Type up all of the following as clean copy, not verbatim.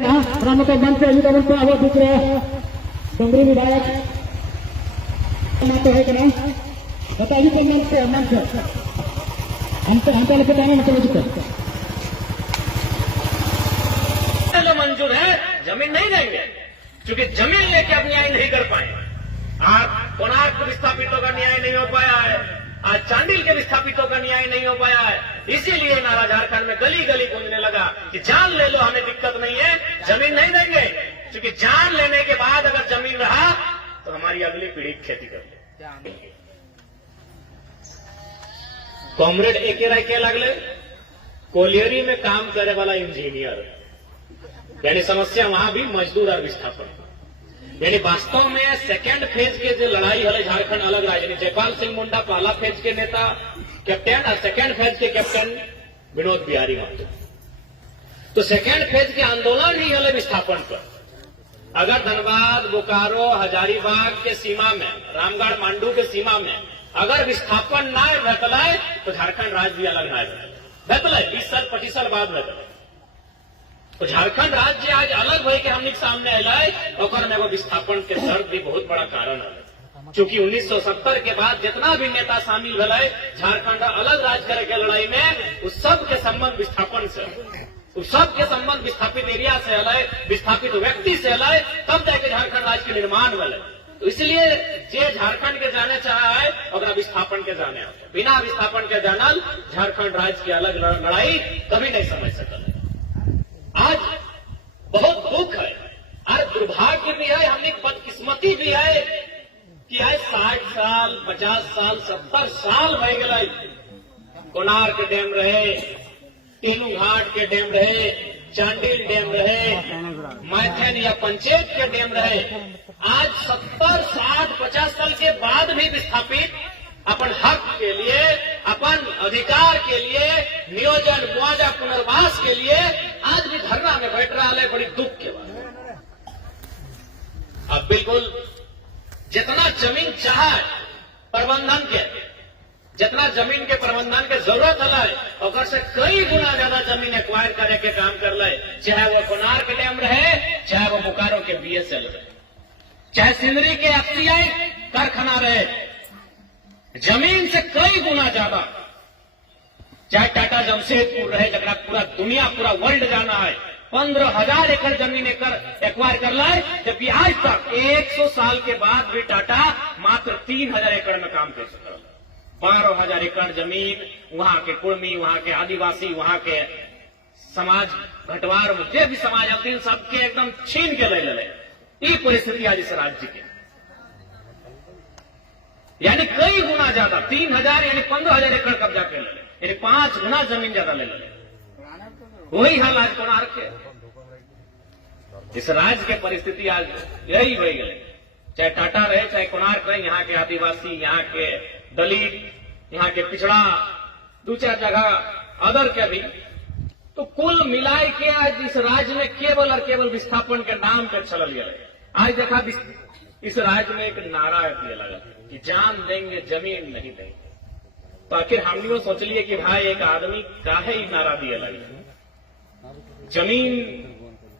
रामको मंच से आवाज दिख रहा है डोंगरी विधायक तो है कि नहीं बताइए तो मंच हमको लेके जाना मतलब मंजूर है, जमीन नहीं देंगे क्योंकि जमीन लेके अब न्याय नहीं कर पाए। आज कोणार्क विस्थापितों का न्याय नहीं हो पाया है, आज चांडिल के विस्थापितों का न्याय नहीं हो पाया है। इसीलिए नारा झारखंड में गली गली गूंजने लगा कि जान ले लो, हमें दिक्कत नहीं है, जमीन नहीं देंगे क्योंकि जान लेने के बाद अगर जमीन रहा तो हमारी अगली पीढ़ी खेती कर ले। कॉमरेड एके राय के लगले कोलियरी में काम करे वाला इंजीनियर, यानी समस्या वहां भी मजदूर और विस्थापन, यानी वास्तव में सेकेंड फेज के जो लड़ाई है झारखंड अलग राज्य, जयपाल सिंह मुंडा पहला फेज के नेता कैप्टन और सेकेंड फेज के कैप्टन विनोद बिहारी महतो। तो सेकेंड फेज के आंदोलन ही है विस्थापन पर। अगर धनबाद, बोकारो, हजारीबाग के सीमा में, रामगढ़ मांडू के सीमा में अगर विस्थापन ना भेटल तो झारखंड राज्य भी अलग ना भेटल 20 साल 25 साल बाद भेटल। तो झारखंड राज्य आज अलग हो के हमने सामने अल में वो विस्थापन के दर्द भी बहुत बड़ा कारण है। क्योंकि 1970 के बाद जितना भी नेता शामिल भले झारखंड अलग राज्य करे के लड़ाई में, उस सब के संबंध विस्थापन से, उस सब के संबंध विस्थापित एरिया से अल, विस्थापित व्यक्ति से अल, तब जाके झारखंड राज्य के निर्माण भले। तो इसलिए जे झारखंड के जाने चाहा है और विस्थापन के जाने, बिना विस्थापन के जानल झारखंड राज्य की अलग लड़ाई कभी नहीं समझ सकल। आज बहुत दुख है और दुर्भाग्य भी है, हमने बदकिस्मती भी है कि आज 60 साल 50 साल 70 साल हो गए कोणार्क डैम रहे, तीनू घाट के डैम रहे, चांडिल डैम रहे, मैथन या पंचायत के डैम रहे। आज 70 60 50 साल के बाद भी विस्थापित अपन हक के लिए, अपन अधिकार के लिए, नियोजन मुआवजा पुनर्वास के लिए आज भी धरना में बैठ रहा है। बड़ी दुख के बात। अब बिल्कुल जितना जमीन चाहे प्रबंधन के, जितना जमीन के प्रबंधन के जरूरत है और से कई गुना ज्यादा जमीन एक्वायर करे के काम कर ले, चाहे वो कोणार्क डैम रहे, चाहे वो बोकारो के बीएसएल रहे, चाहे सिंदरी के एफसीआई कारखाना रहे, जमीन से कई गुना ज्यादा, चाहे टाटा जमशेदपुर रहे जरा पूरा दुनिया पूरा वर्ल्ड जाना है, 15,000 एकड़ जमीन एक्वायर कर लाए, जबकि आज तक 100 साल के बाद भी टाटा मात्र 3,000 एकड़ में काम कर सकता। 12,000 एकड़ जमीन वहां के कुर्मी, वहां के आदिवासी, वहां के समाज घटवार जे भी समाज आते सबके एकदम छीन के ले ले। ये परिस्थिति आज इस राज्य की, यानी कई गुना ज्यादा, 3,000 यानी 15,000 एकड़ कब्जा कर ले, यानी 5 गुना जमीन ज्यादा ले ले। वही हाल आज कोणार्क के, इस राज्य के परिस्थिति आज यही हो गई। चाहे टाटा रहे, चाहे कोणार्क रहे, यहाँ के आदिवासी, यहाँ के दलित, यहाँ के पिछड़ा, 2-4 जगह अदर के भी, तो कुल मिलाए के आज इस राज्य में केवल और केवल विस्थापन के नाम पे चल गया। आज देखा इस राज्य में एक नारा दिया लगा कि जान देंगे जमीन नहीं देंगे। तो आखिर हमने सोच लिए कि भाई एक आदमी काहे ही नारा दिया लगे, जमीन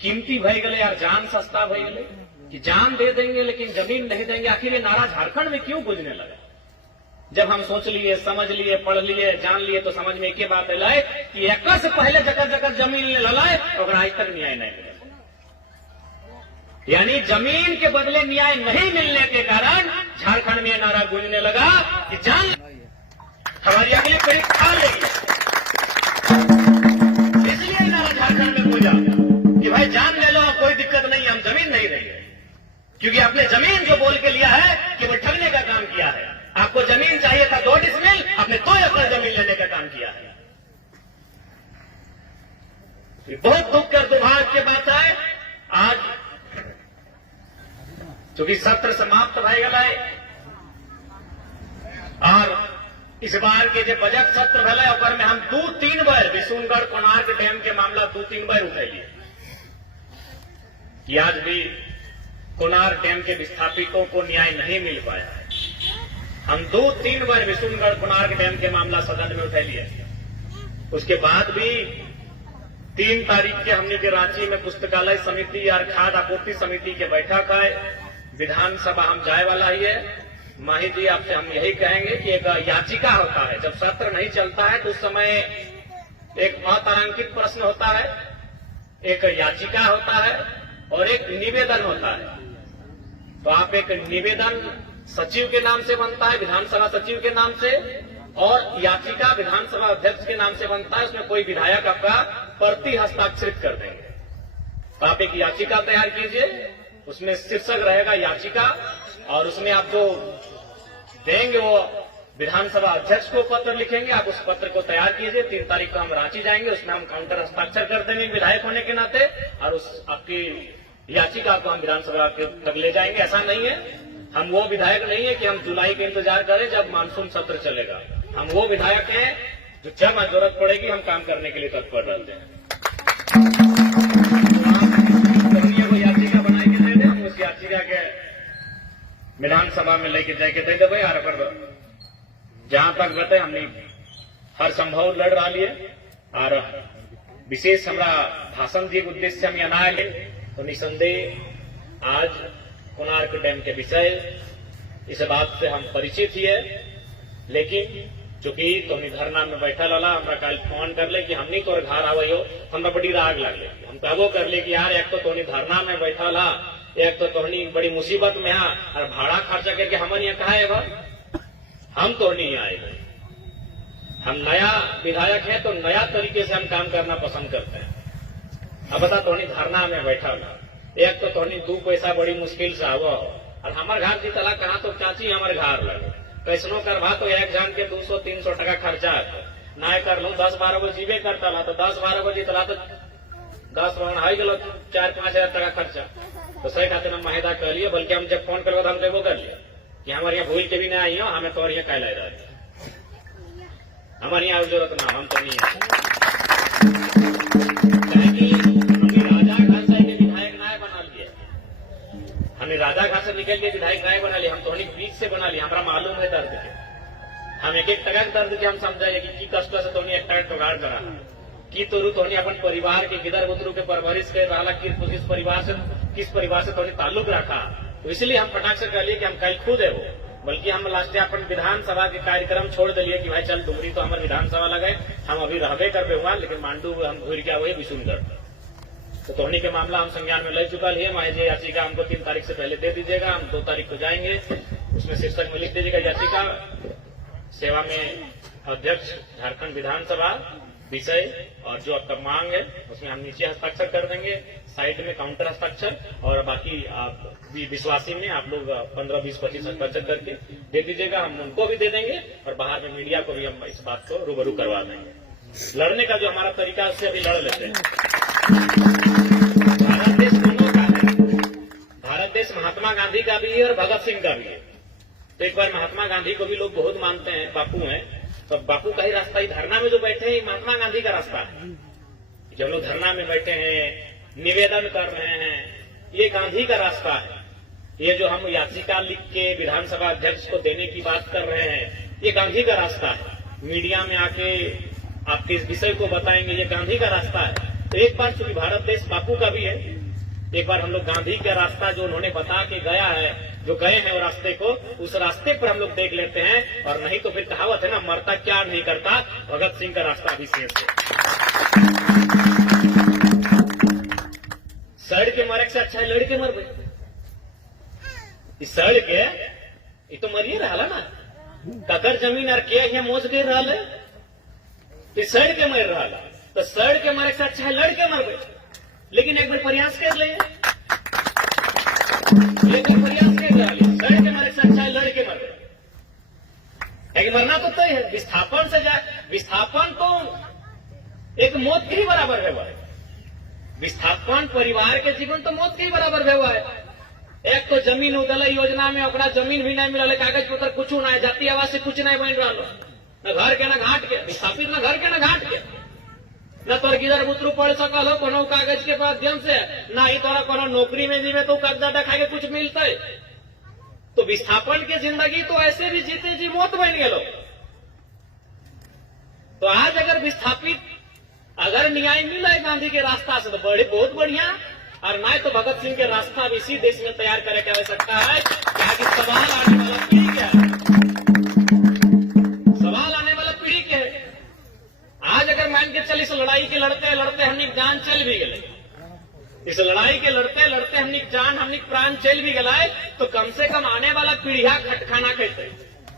कीमती भई गले यार, जान सस्ता भई गले कि जान दे देंगे लेकिन जमीन नहीं देंगे। आखिर ये नारा झारखंड में क्यों गुजरने लगा? जब हम सोच लिए, समझ लिए, पढ़ लिए, जान लिए तो समझ में एक ही बात है कि एक से पहले जगह जगह जमीन ले ललाए और आज तक न्याय नहीं मिला। यानी जमीन के बदले न्याय नहीं मिलने के कारण झारखंड में नारा गूंजने लगा कि जान हमारी अगली पीढ़ी खा लेगी। इसलिए नारा झारखंड में गूंजा कि भाई जान ले लो, कोई दिक्कत नहीं, हम जमीन नहीं देंगे। क्योंकि आपने जमीन जो बोल के लिया है केवल ठगने का काम किया है। आपको जमीन चाहिए था 2 डिसमिल, आपने 2 एकड़ जमीन लेने का काम किया है। बहुत दुख और दुर्भाग्य की बात है। आज चूंकि सत्र समाप्त हो गया और इस बार के जो बजट सत्र भले ओकर में हम 2-3 बार विशुनगढ़ कोणार्क डैम के मामला 2-3 बार उठाइए कि आज भी कोणार्क डैम के विस्थापितों को न्याय नहीं मिल पाया है। हम 2-3 बार विशुनगढ़ कोणार्क डैम के मामला सदन में उठा लिए, उसके बाद भी 3 तारीख के हमने के रांची में पुस्तकालय समिति और खाद्य आपूर्ति समिति के बैठक है। विधानसभा हम जाए वाला ही है। माही जी आपसे हम यही कहेंगे कि एक याचिका होता है, जब सत्र नहीं चलता है तो उस समय एक अतारांकित प्रश्न होता है, एक याचिका होता है और एक निवेदन होता है। तो आप एक निवेदन सचिव के नाम से बनता है, विधानसभा सचिव के नाम से, और याचिका विधानसभा अध्यक्ष के नाम से बनता है। उसमें कोई विधायक आपका प्रति हस्ताक्षरित कर देंगे। तो आप एक याचिका तैयार कीजिए, उसमें शीर्षक रहेगा याचिका, और उसमें आप जो देंगे वो विधानसभा अध्यक्ष को पत्र लिखेंगे। आप उस पत्र को तैयार कीजिए। 3 तारीख को हम रांची जाएंगे, उसमें हम काउंटर हस्ताक्षर कर देंगे विधायक होने के नाते, और उस आपकी याचिका को हम विधानसभा तक ले जाएंगे। ऐसा नहीं है, हम वो विधायक नहीं है कि हम जुलाई का इंतजार करें जब मानसून सत्र चलेगा। हम वो विधायक हैं जो जब जरूरत पड़ेगी हम काम करने के लिए तत्पर रहते हैं। तो याचिका बना के दे दें, हम उस याचिका के विधानसभा में लेके जाके दे देवे। और अगर जहां तक बते हमने हर संभव लड़ रहा लिए, और विशेष हमारा भाषण दिए उद्देश्य हम यहाँ आए तो निसंदेह आज कोणार्क डैम के विषय इस बात से हम परिचित ही है। लेकिन चूंकि तुमने धरना में बैठल वाला हमरा कल फोन कर ले कि हमनी तोर घर आवो, हमरा बड़ी राग लगे। हम कहबो कर ले कि यार एक तो तोनी धरना में बैठल हा, एक तो तोहनी बड़ी मुसीबत में हा, और भाड़ा खर्चा करके हमन यहाँ कहा है हम तो नहीं आएंगे। हम नया विधायक हैं तो नया तरीके से हम काम करना पसंद करते हैं। अब बता तोहनी धरना में बैठा ना, एक तो तोहनी 2 पैसा बड़ी मुश्किल से आवो, और हमारे घर की तला कहा तो चाची हमारे घर लगे कैसनो करवा तो एक जन के 200-300 टका खर्चा है। ना कर लो 10-12 गो जीवे करता ला तो 10-12 गो जीतला तो 10 वन हाई गलो 4-5 हजार टका खर्चा। तो सही खाते हम महिदा कर लिए, बल्कि हम जब फोन करवा तो हम देवो कर लिया कि हमारे यहाँ भूल के भी ना आई हो, हमें तो यहाँ कहला रहा है हमारे यहाँ जरूरत ना, हम तो नहीं राजा घर से विधायक ना बना लिए, हमने राजा घर से निकल के विधायक ना बना लिया, हम तो बीच से बना लिया। हमारा मालूम है दर्द के, हम एक टका के दर्द के हम समझाइए कि कष्ट से तो एक टका टोगाड़ करा की तोरू तो अपन परिवार के गिदर बुदरू के परवरिश कर रहा, किस परिवार से तो ताल्लुक रखा। तो इसलिए हम फटाक से कह लिए कि हम कल खुद है वो, बल्कि हम लास्ट अपन विधानसभा के कार्यक्रम छोड़ दिलिए कि भाई चल डुमरी तो हमारे विधानसभा लगे, हम अभी रहबे कर हुआ, लेकिन मांडू हम घूर गया वही विशुनगढ़। तो तोहनी के मामला हम संज्ञान में ले चुका है। माहे जी याचिका हमको 3 तारीख से पहले दे दीजिएगा, हम 2 तारीख को जाएंगे। उसमें शीर्षक में लिख दीजिएगा याचिका सेवा में अध्यक्ष झारखंड विधानसभा विषय, और जो आपका मांग है उसमें हम नीचे हस्ताक्षर कर देंगे, साइड में काउंटर हस्ताक्षर, और बाकी आप विश्वासी में आप लोग 15-20-25 हस्ताक्षर करके दे दीजिएगा। हम उनको भी दे देंगे और बाहर में मीडिया को भी हम इस बात को रूबरू करवा देंगे। लड़ने का जो हमारा तरीका है उससे अभी लड़ लेते हैं। भारत देश दोनों का है, भारत देश महात्मा गांधी का भी है और भगत सिंह का भी है। तो एक बार महात्मा गांधी को भी लोग बहुत मानते हैं, बापू हैं, तो बापू का ही रास्ता, ही धरना में जो बैठे हैं महात्मा गांधी का रास्ता है। जब लोग धरना में बैठे हैं, निवेदन कर रहे हैं, ये गांधी का रास्ता है। ये जो हम याचिका लिख के विधानसभा अध्यक्ष को देने की बात कर रहे हैं, ये गांधी का रास्ता है। मीडिया में आके आपके इस विषय को बताएंगे, ये गांधी का रास्ता है। तो एक बार चूंकि भारत देश बापू का भी है, एक बार हम लोग गांधी का रास्ता जो उन्होंने बता के गया है, जो गए हैं वो रास्ते को, उस रास्ते पर हम लोग देख लेते हैं। और नहीं तो फिर कहावत है ना, मरता क्या नहीं करता, भगत सिंह का रास्ता अभी शेष है। सड़ के मरे से अच्छा है लड़ के मर गए। इस सड़ के ये तो मरिए रहा ना, ककर जमीन और के यहाँ मोज गए रहा है, सड़ के मर रहा, तो सड़ के मरे से अच्छा है लड़ के मर गए। लेकिन एक बार प्रयास कर ले, लेकिन प्रयास कर ले, सड़ के मरे से अच्छा है लड़ के मर गए। लेकिन मरना तो तय है, विस्थापन से जाए, विस्थापन तो एक मौत के ही बराबर है। विस्थापन परिवार के जीवन तो मौत के ही बराबर हुआ है। एक तो जमीन उदल योजना में ओकरा जमीन भी नहीं मिला, कागज पत्र कुछ ना है, जाति आवास से कुछ नहीं बन रहा, न घर के न घाट के, विस्थापित न घर के न घाट के, न तोर किधर बुतरू पढ़ सकल हो कोनो कागज के माध्यम से, ना ही तोरा कोनो नौकरी में जीवे तो कागजा दिखा के कुछ मिलता है। तो विस्थापन की जिंदगी तो ऐसे भी जीते जी मौत बन गए। तो आज अगर विस्थापित अगर न्याय मिला है गांधी के रास्ता से तो बड़े बहुत बढ़िया, और ना तो भगत सिंह के रास्ता भी इसी देश में तैयार करे की आवश्यकता है। क्या कि सवाल आने वाला पीढ़ी क्या है, सवाल आने वाला पीढ़ी क्या है। आज अगर मान के चल इस लड़ाई के लड़ते लड़ते हमने जान चल भी गए, इस लड़ाई के लड़ते लड़ते हमने जान हमने प्राण चल भी गए, तो कम से कम आने वाला पीढ़िया खटखाना कहते,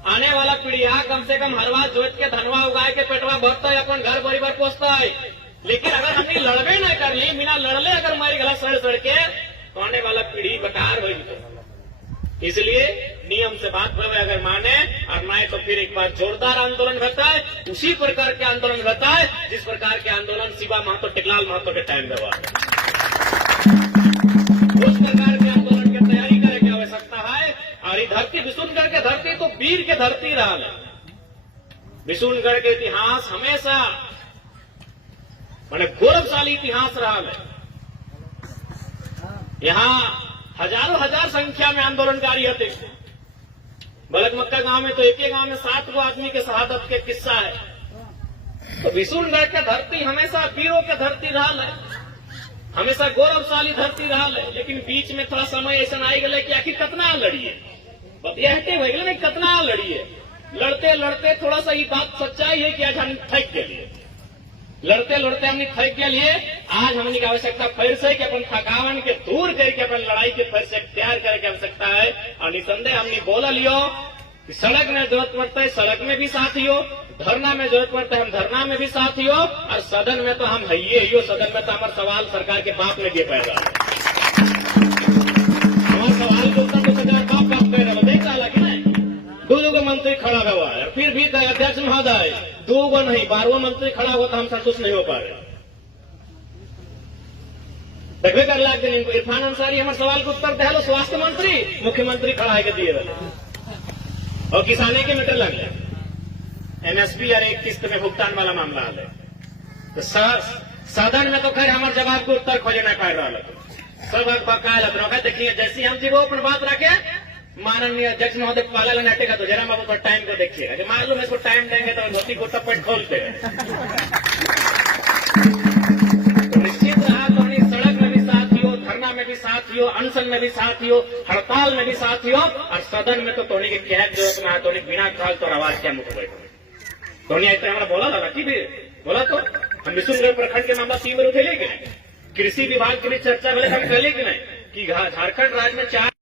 आने वाला पीढ़िया कम से कम हरवा जोत के धनवा उगाए के पेटवा भरता है, अपन घर परिवार पोसता है। लेकिन अगर हमने लड़बे न कर ली, बिना लड़ले अगर मारी गला सड़ सड़ के, तो आने वाला पीढ़ी बेकार हो। इसलिए नियम से बात हुए अगर माने और ना तो फिर एक बार जोरदार आंदोलन होता है, उसी प्रकार के आंदोलन होता है जिस प्रकार के आंदोलन शिवा महतो टिकलाल महतो के टाइम में हुआ। उस प्रकार के आंदोलन की तैयारी करे की आवश्यकता है। और ये धरती विशुनगढ़ के धरती तो वीर के धरती रहा है। विशुनगढ़ के इतिहास हमेशा मैंने गौरवशाली इतिहास रहा है। यहाँ हजारों हजार संख्या में आंदोलनकारी होते। बलकमक्का गांव में तो एक ही गांव में 7 आदमी के शहादत के किस्सा है। तो विशुनगढ़ के धरती हमेशा वीरों के धरती रहा है, हमेशा गौरवशाली धरती रहा है। लेकिन बीच में थोड़ा समय ऐसा आई गए कि आखिर कितना लड़िए, बतिया हटे हो गए कितना लड़िए। लड़ते लड़ते थोड़ा सा ये बात सच्चाई है कि आज हम थक के लिए, लड़ते लड़ते हमने थक के लिए आज हमने की आवश्यकता फिर से कि अपन थकावन के दूर करके अपन लड़ाई के फिर से तैयार करे की आवश्यकता है। और निसंदेह हमने बोला लियो कि सड़क में जरूरत पड़ता है सड़क में भी साथ हो, धरना में जरूरत पड़ता है हम धरना में भी साथ हो, और सदन में तो हम है ही हो। सदन में तो हमारा सवाल सरकार के बाप ने दिए पैदा, हमारे सवाल के उत्तर तो सरकार बाप दे रहे देख रहा कि नहीं। दो मंत्री खड़ा हुआ है, फिर भी अध्यक्ष महोदय 2 नहीं 12वां मंत्री खड़ा हुआ तो हम संतुष्ट नहीं हो पा रहे। देखिए कर लाख दिन इनको इरफान अंसारी हमारे सवाल का उत्तर दे, स्वास्थ्य मंत्री मुख्यमंत्री खड़ा है दिए रहे, और किसाने के मीटर लग गए एमएसपी और एक किस्त में भुगतान वाला मामला है। तो सदन में तो खैर हमारे जवाब को उत्तर खोजे नहीं पा रहा सब बकाया अपना। देखिए जैसे हम जी वो अपनी बात रखे माननीय अध्यक्ष महोदय पाला नाटेगा तो जरा बाबू पर टाइम को देखिएगा, मालूम इसको टाइम देंगे तो धोती को टप्पट खोलते हैं। तो निश्चित रहा तो सड़क में भी साथ हो, धरना में भी साथ हो, अनशन में भी साथ हो, हड़ताल में भी साथ हो, और सदन में तो तोनी के क्या जरूरत ना तो बिना खाल तो आवाज क्या मुख बैठो तो हमारा बोला था कि भी बोला तो हम विशुनगढ़ प्रखंड के मामला 3 बार उठेले कि नहीं, कृषि विभाग के लिए चर्चा भले हम करें कि नहीं कि झारखंड राज्य में 4